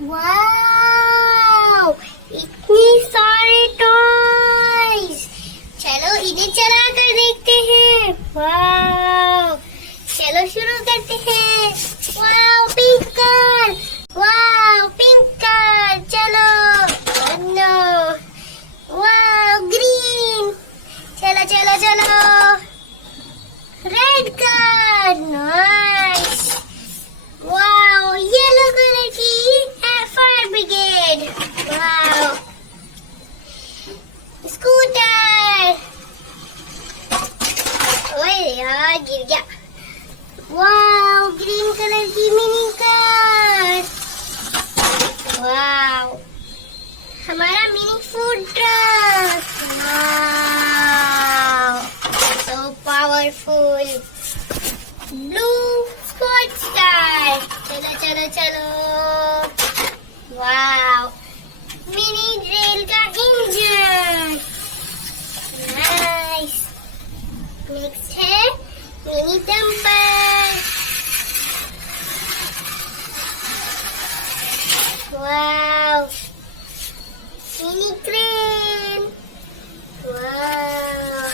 Wow, इतने सारे toys. चलो इन्हें चला कर देखते हैं। वाओ, चलो शुरू करते हैं। Wow pink car, wow pink car, चलो। नो, वाओ ग्रीन, चलो चलो चलो। Red car, nice. Wow yellow colour की फायर ब्रिगेड। Wow, scooter. ओए यार गिर गया। वाओ ग्रीन कलर की मिनी कार। वाओ, हमारा mini food truck. Wow, so powerful. Blue sports car, चलो चलो चलो। वाओ, मिनी रेल का इंजन, नाइस। नेक्स्ट है mini dumper. Wow, mini crane. Wow,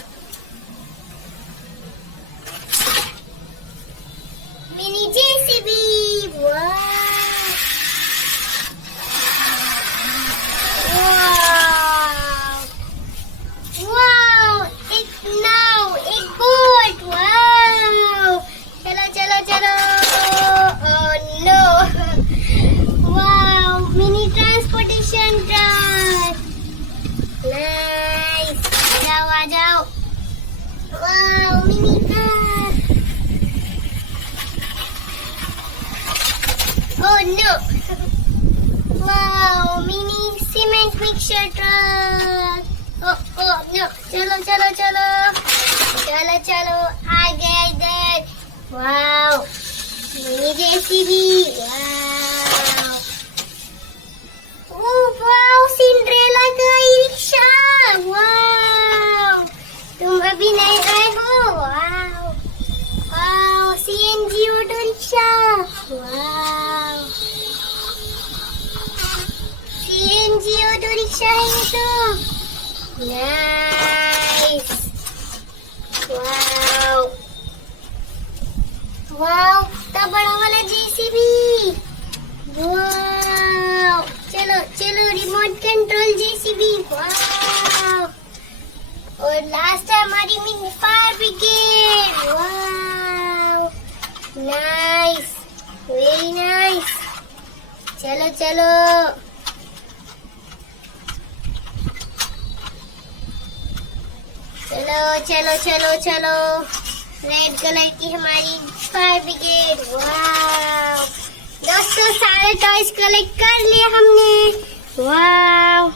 mini JCB. Wow, wow, एक नाव, एक बोट। वाओ, चलो चलो चलो। Oh no. Wow, mini transportation truck, nice. आ जाओ आ जाओ। Wow, mini car. Oh no. Wow, mini cement mixer truck. Oh no, चलो चलो चलो चलो चलो, आ गया इधर। Wow, mini JCB. Wow, oh wow, Cinderella का रिक्शा। वाओ, तुम अभी नहीं आए हो। Wow, wow, CNG auto rickshaw. Wow, CNG auto rickshaw है ये तो, नाइस। वाओ, वाओ, इतना बड़ा वाला जेसीबी। वाओ, चलो चलो, रिमोट कंट्रोल जेसीबी। वाओ, और लास्ट है हमारी mini fire brigade. Wow, nice, very nice. चलो चलो, चलो चलो चलो चलो। रेड कलर की हमारी फायर ब्रिगेड। वाओ, दोस्तों सारे टॉयज कलेक्ट कर लिए हमने। वाओ,